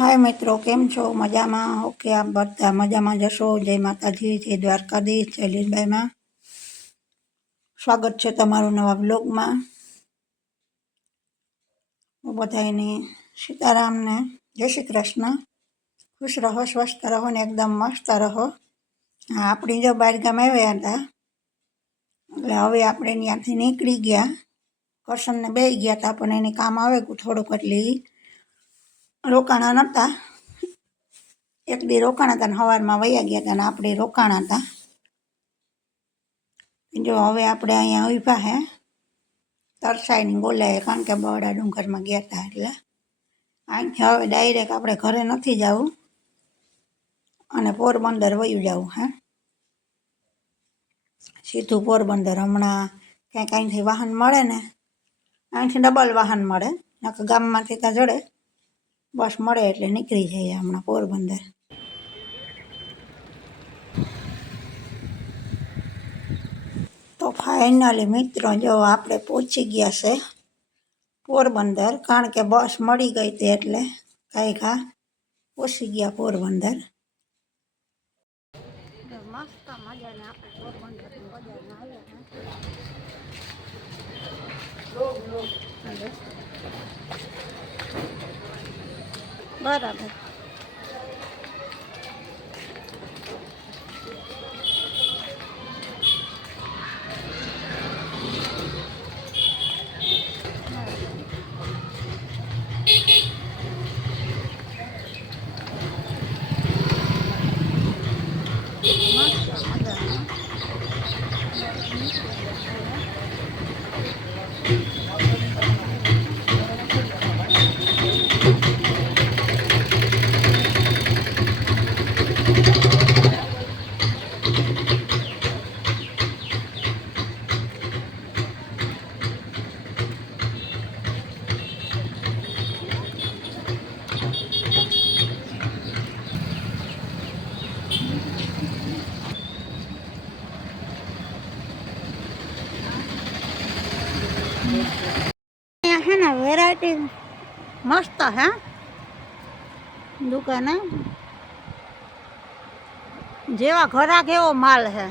હાય મિત્રો, કેમ છો? મજામાં? ઓકે, આપ બધા મજામાં જશો? જય માતાજી, જય દ્વારકાધીશ, જય લીલબાઈમાં. સ્વાગત છે તમારું નવા બ્લોગમાં હું બધાને સીતારામને, જય શ્રી કૃષ્ણ. ખુશ રહો, સ્વસ્થ રહો ને એકદમ મસ્ત રહો. હા, આપણી જો બહારગામ આવ્યા હતા, એટલે હવે આપણે ત્યાંથી નીકળી ગયા. કરશનને બે ગયા હતા, પણ એને કામ આવે થોડુંક એટલે રોકાણા નહોતા એક દી રોકાણા હતા ને સવારમાં વયા ગયા હતા ને આપણે રોકાણા હતા જો હવે આપણે અહીંયા ઊભા હે. તરસાઈને બોલાય કારણ કે બરડા ડુંગરમાં ગયા હતા એટલે. અહીંથી હવે ડાયરેક્ટ આપણે ઘરે નથી જવું. અને પોરબંદર વયું જવું હે. સીધું પોરબંદર હમણાં ક્યાંક અહીંથી વાહન મળે ને. અહીંથી ડબલ વાહન મળે. નકર ગામમાંથી ત્યાં જડે. બસ મળે એટલે નીકળી જઈએ હમણાં પોરબંદર. તો ફાઇનલી મિત્રો, જો આપણે પહોંચી ગયા છે પોરબંદર, કારણ કે બસ મળી ગઈ હતી એટલે કાંઈ ઘા પહોંચી ગયા પોરબંદર. મસ્ત મજાને આવ્યા બરાબર. વેરાયટી મસ્ત હે દુકાને. જેવા ઘરાક એવો માલ હે.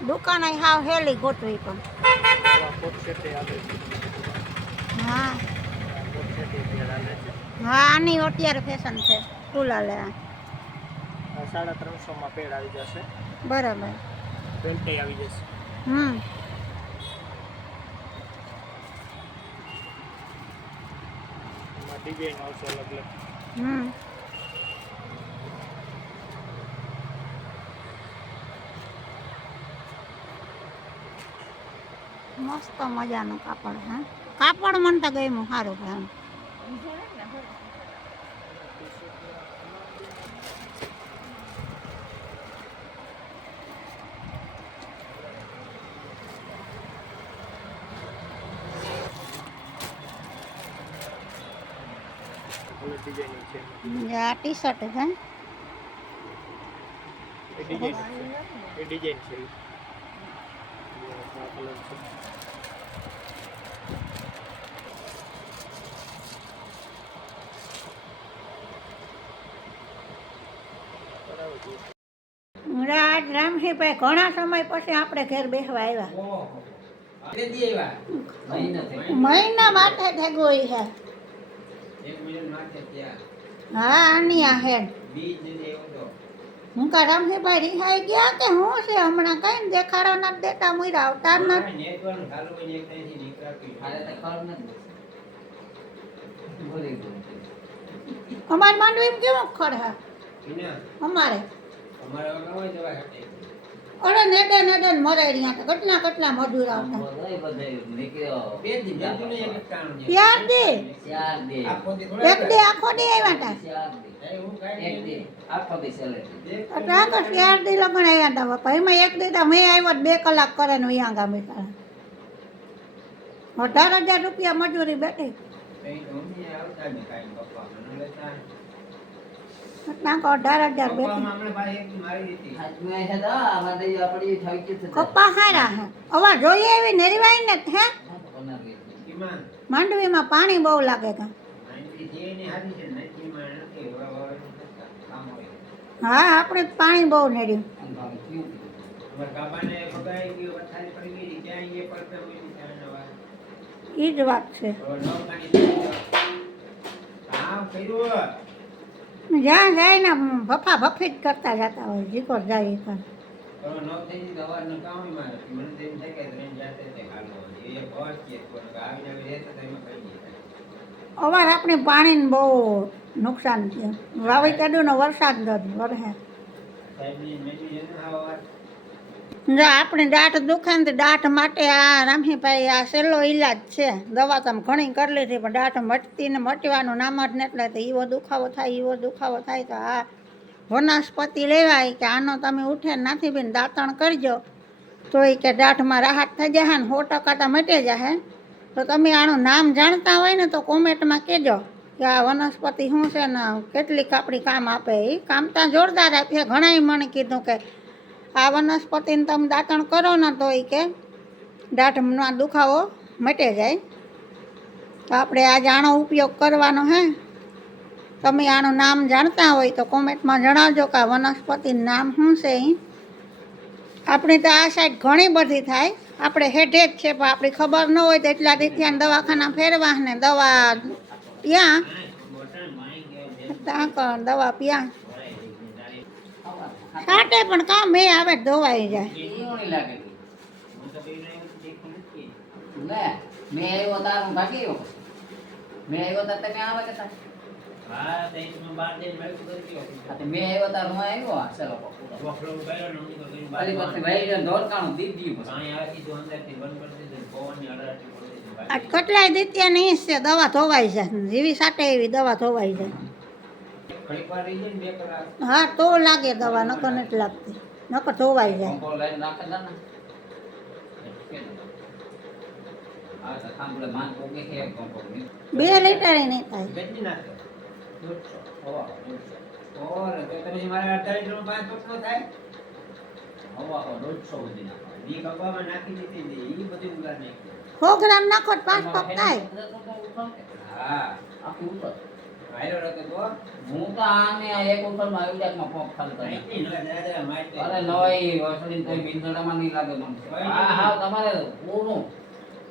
દુકાન હાવ હેલી ગોઠવી પણ. હા. હા આની અત્યારે ફેશન છે ફૂલા લે સાડા ત્રણસો માં પેડ આવી જશે. બરાબર. આવી જશે. હમ. ડિઝાઇન આવશે અલગ અલગ. હમ. મસ્ત મજાનું કાપડ, હે. કાપડ મને તો ગયું સારું છે એમ અલગ ડિઝાઇનિંગ છે જે આ ટી શર્ટ છે એ ડિઝાઇન છે એ ડિઝાઇન છે ઈ. આ કલર છે બરાબર છે રાજ રામસિંહભાઈ ઘણા સમય પછી આપણે ઘેર બેસવા આવ્યા. મહિના માટે થઈ ગઈ છે. હા આની આ હેડ. હું કા ભાઈ રિહાઈ ગયા કે હું છે? હમણાં કઈ ને દેખાડો નથી દેતા મુઈ આવતા નથી. અમારે માંડવી કેવું ખડ હે અમારે. અરે નેડે નેડે મરે રહ્યા કેટલા કેટલા મજૂર આવતા. ત્યાર દે. એક દે આખો દે આવ્યા હતા. આગળ ત્યાર દી લગન આવ્યા હતા બાપા. એમાં એક દીધા મેં આવ્યો બે કલાક કરે ને અહીંયા ગામે અઢાર હજાર રૂપિયા મજૂરી બેઠી. કો અઢાર હજાર બેઠી કપ્પા હારા હે. અવા જોઈએ એવી નેરવાઈ ને હે? માંડવીમાં પાણી બહુ લાગે કા હા આપણે જ પાણી બહુ નેડ્યું. એ જ વાત છે. જ્યાં જાય ને ભફા ભફી જ કરતા જતા હોય જીકોર જાય એ પણ. અવાર આપણે પાણીને બહુ નુકસાન થયું. વાવેતરનું ને વરસાદ નથી વરસે જો આપણે દાંત દુખાન તો દાંત માટે આ રામહીભાઈ આ સહેલો ઈલાજ છે. દવા તમે ઘણી કરી લીધી પણ દાંત મટતી ને મટવાનું નામ જ ને એટલે તો એવો દુખાવો થાય એવો દુખાવો થાય તો આ વનસ્પતિ લેવાય કે આનો તમે ઉઠે નાથી બેન દાંતણ કરજો. તો એ કે દાંતમાં રાહત થઈ જાય ને સો ટકા તો મટી જશે તો તમે આનું નામ જાણતા હોય ને તો કોમેન્ટમાં કહેજો કે આ વનસ્પતિ શું છે ને, કેટલીક આપણી કામ આપે. એ કામ ત્યાં જોરદાર આપીએ ઘણાય મને કીધું કે આ વનસ્પતિને તમે દાંતણ કરો ને તો એ કે દાંતનો દુખાવો મટે જાય. તો આપણે આ જાણો ઉપયોગ કરવાનો હે. તમે આનું નામ જાણતા હોય તો કોમેન્ટમાં જણાવજો કે આ વનસ્પતિનું નામ શું છે એ આપણી તો આ સાઈડ ઘણી બધી થાય. આપણે હેઠે જ છે પણ આપણી ખબર ન હોય તો એટલા ત્યાં દવાખાના ફેરવા ને દવા ત્યાં. ત્યાં દવા પ્યા છાંટે પણ કામ એ આવે ધોવાઈ જાય. મેં આવ્યો તાર હું ભાગી ગયો. મેં આવ્યો તાર તમે આવે કે મેં આવ્યો તાર હું આવ્યો? ચાલો કેટલાય દીત્યા નહીં છે દવા ધોવાઈ જાય. જેવી સાટે એવી દવા ધોવાઈ જાય. હા તો લાગે દવા નકર નથી લાગતી. નકર ધોવાઈ જાય. બે લીટર નહીં થાય. સો ગ્રામ નાખો પાંચ પગ થાય. આખું ઉતર હું તો આને આ એક ઉતરમાં આવી જાતમાં પંપ ખાલી કરી અરે નવાઈ વસડી તો બિંદડામાં નહીં લાગે મને. હા હા તમારે પૂરું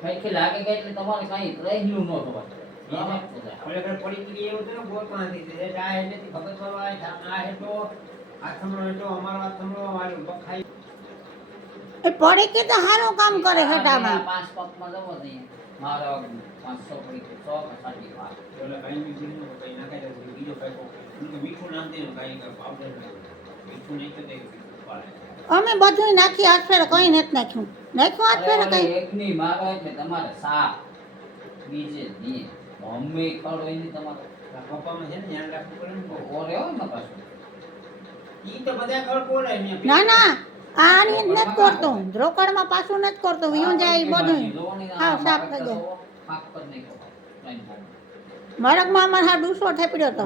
કઈથી લાગે કે એટલે તમારે કઈ રહેલું ન થવા એ પડી કે તો સારું કામ કરે હેઠામાં પાંચ પગમાં જવો જોઈએ. મારો પાંચસો પડી કે સો કે સાડી પાંચ અમે બધું નાખી હાથ ફેર કઈ નથી નાખ્યું. નાખ્યું હાથ ફેર કઈ? એકની મારો એટલે તમારે સાપ બીજે દીએ મમ્મી ખડ હોય ને તમારે. ઓરે હોય ને પાછું. ના ના. આની નથી કરતો રોકડમાં પાછું નથી કરતો વિયું જાય બધું હા સાફ થઈ જાય. મરગમાં અમારે હા ડૂસો થેપડ્યો તો.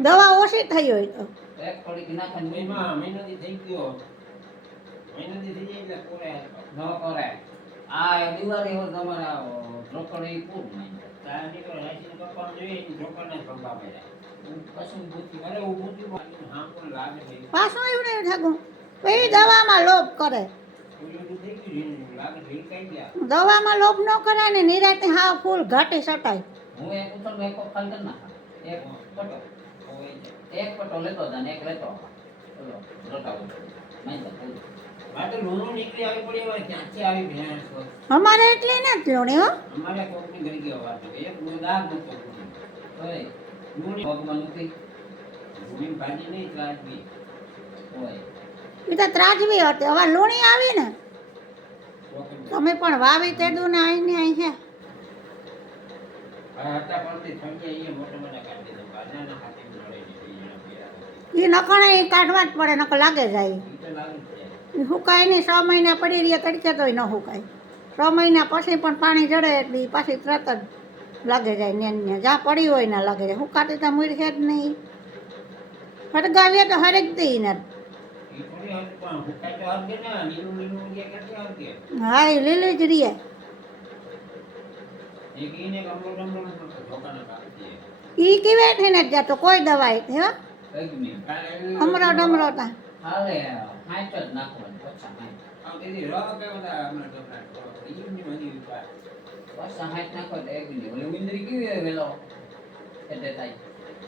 દવા ઓછી થઈ હોય તો આ દિવાળી નાખે એ રોકડ એ પૂરું પાછું એવું નહીં થાકું દવામાં લોભ કરે. દવામાં લોભ ન કરાય ને નિરાતે હા ફૂલ ઘાટી સટાય. હું એક ઉતર એક પટો. એક પટો લેતો ને એક લેતો. ચલો રોટાવો. અમારે એટલી નથી લોણી હો. ઓય પગમાં નથી. ઓય એ તો ત્રાજવી હતી. હવે લોણી આવી ને તમે પણ વાવી તેડું ને આઈને અહીં છે એ નકણે એ કાઢવા જ પડે નકર લાગે જાય. સુકાય નહીં છ મહિના પડી રહીએ તડકે તોય ન સુકાય છ મહિના પછી પણ પાણી જડે એટલે પાછી તરત જ લાગે જાય ને ને જ્યાં પડી હોય ને લાગે જાય. સુકાતી તો મૂળ છે જ નહીં. હરગાવીએ તો હરેક દઈ ને. ઈ થોડી હરકે પણ હુકાય તો હરકે ને લીલું લીલું જે કેટલી હરકે હા. એ લીલી જ રીએ ઈ કેવે છે ને જતો કોઈ દવાઈ હે અમરો ડમરો તા હાલે હાઈટ જ નાખવાનું પછા હાઈટ. આમ દીદી રો કે બધા હમણાં ઢોકળા ઈ ની બધી ઉપાય. પછા હાઈટ નાખો તો એક મિનિટ. ઓલી ઉંદરી કેવી હોય વેલો? એટલે થાય.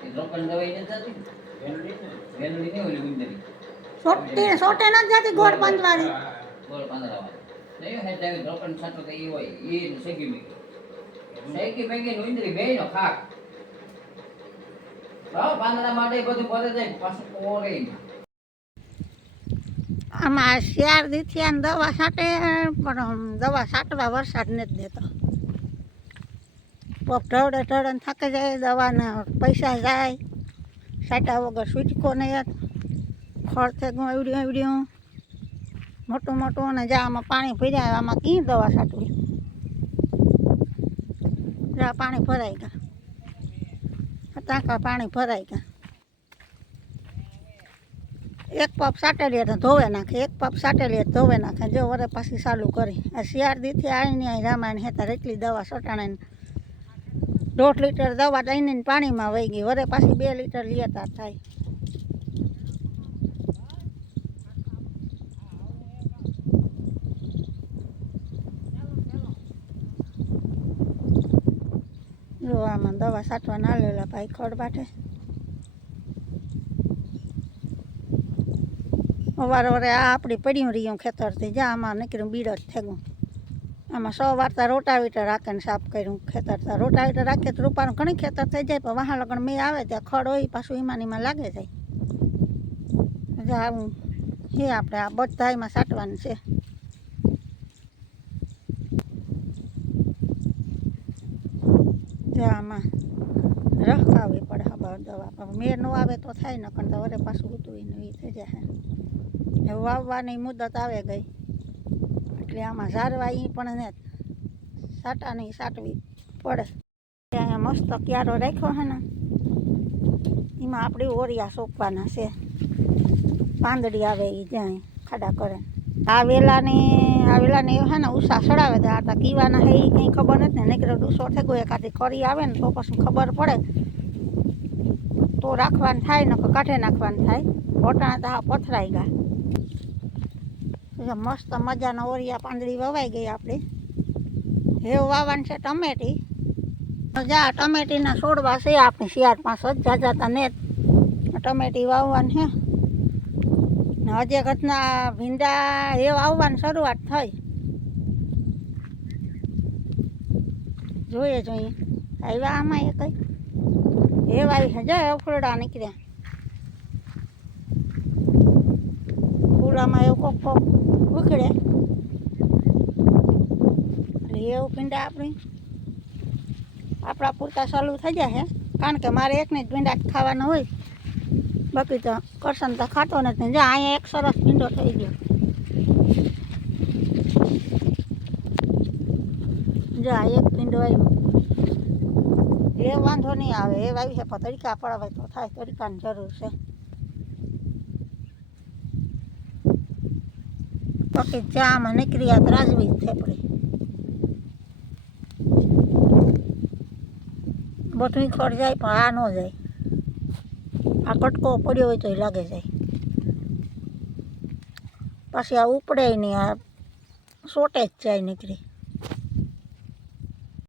એ લોકોને દવાઈ નથી જતી વેલડી ને? વેલડી નહીં ઓલી ઉંદરી. સોટે સોટે ન જતી ગોળ પાંદવાળી ગોળ પાંદડા વાળી નહીં હે એટલે લોકોને છાંટો તો એ હોય. એ સેગી શેકી મેકી. ને ઉંદરી બે નો ખાક. હા પાંદડા માટે બધું ભરે જાય પાછું કોરે. આમાં શિયાળ દીથી આને દવા છાંટે, પણ દવા છાંટવા વરસાદ નથી દેતો. પપ ઢળે ઢળે થાકી જાય, દવાના પૈસા જાય. છાંટા વગર સૂચકો નહીં ખડ થેગું આવડ્યું આવડ્યું મોટું મોટું અને જ્યાં આમાં પાણી ભર્યા, આમાં કી દવા છાંટવી? જ્યાં પાણી ભરાઈ ગયા. ટાંકા પાણી ભરાઈ ગયા. એક પપ સાટેલી તો ધોવે નાખે, એક પપ સાટેલી ધોવે નાખે, જો વરે પાછી ચાલુ કરી. આ શિયાળ દીથી આવીને રામાયણ હેતા એટલી દવા સટાણે દોઢ લીટર દવા દઈને પાણીમાં વહી ગઈ. વરે પાછી બે લીટર લેતા થાય. જો આમાં દવા સાટવા ના લેલા ભાઈ ખડ બાટે વાર વારે આ આપણી પડ્યું રહ્યું ખેતરથી. જા, આમાં નીકળ્યું બીડ જ થયું આમાં સો વારતા રોટાવીટર રાખીને સાફ કર્યું ખેતર. તો રોટાવીટર રાખીએ તો રૂપાનું ઘણી ખેતર થઈ જાય, પણ વાહન લગણ મેં આવે ત્યાં ખડ હોય, પાછું ઈમાન ઈમાં લાગે જાય. આવું હે આપણે. આ બધાયમાં સાટવાનું છે. આમાં રખકાવી પડે હવા દવા. મેં ન આવે તો થાય ને તો વરે પાછું ઉતું ને એ થઈ જાય. વાવવાની મુદત આવે ગઈ. એટલે આમાં ઝારવા એ પણ ને સાટાની સાટવી પડે. ત્યાં મસ્ત ક્યારો રાખ્યો છે ને, એમાં આપણે ઓરિયા સોંપવાના છે. પાંદડી આવે એ જ્યાં ખાડા કરે. આ વેલાને આ વેલાને છે ને ઉષા સડાવે તો આ કીવાના હે એ કંઈ ખબર નથી ને. નીકળે ડૂસો થઈ ગયો એકાદી કરી આવે ને તો પછી ખબર પડે. તો રાખવાનું થાય ને કાઢે નાખવાનું થાય. પોટાણા તો હા પથરાઈ ગયા. મસ્ત મજાના ઓરિયા પાંદડી વવાઈ ગઈ આપણે. હેવ વાવવાનું છે ટમેટી. જા, ટમેટીના છોડવા છે આપણી શિયાળ પાંચ જ જાજાતા ને ટમેટી વાવવાની છે ને હજી ઘટના ભીંડા હેવ વાવવાની શરૂઆત થઈ. જોઈએ જોઈએ. આવ્યા આમાં એ કઈ? વાવી છે જાય નીકળ્યા. ફૂલામાં એવું કોક કોક ઉકળે એટલે એવું ભીંડા આપણી આપણા પૂરતા ચાલુ થઈ જાય કારણ કે મારે એકને જ ભીંડા ખાવાના હોય. બાકી તો કરશન તો ખાતો નથી. જા, અહીંયા એક સરસ ભીંડો થઈ ગયો. જા, એક ભીંડો આવ્યો. એ વાંધો નહીં આવે. એ વાવી છે પણ તડકા પડાવે તો થાય. તડકાની જરૂર છે. બાકી ચામાં નીકળી આ ત્રાજવી જ થેપડી. બધું ખડ જાય પણ આ ન જાય. આ કટકો પડ્યો હોય તો લાગે જાય. પછી આ ઉપડે નહીં આ સોટે જ જાય નીકળી.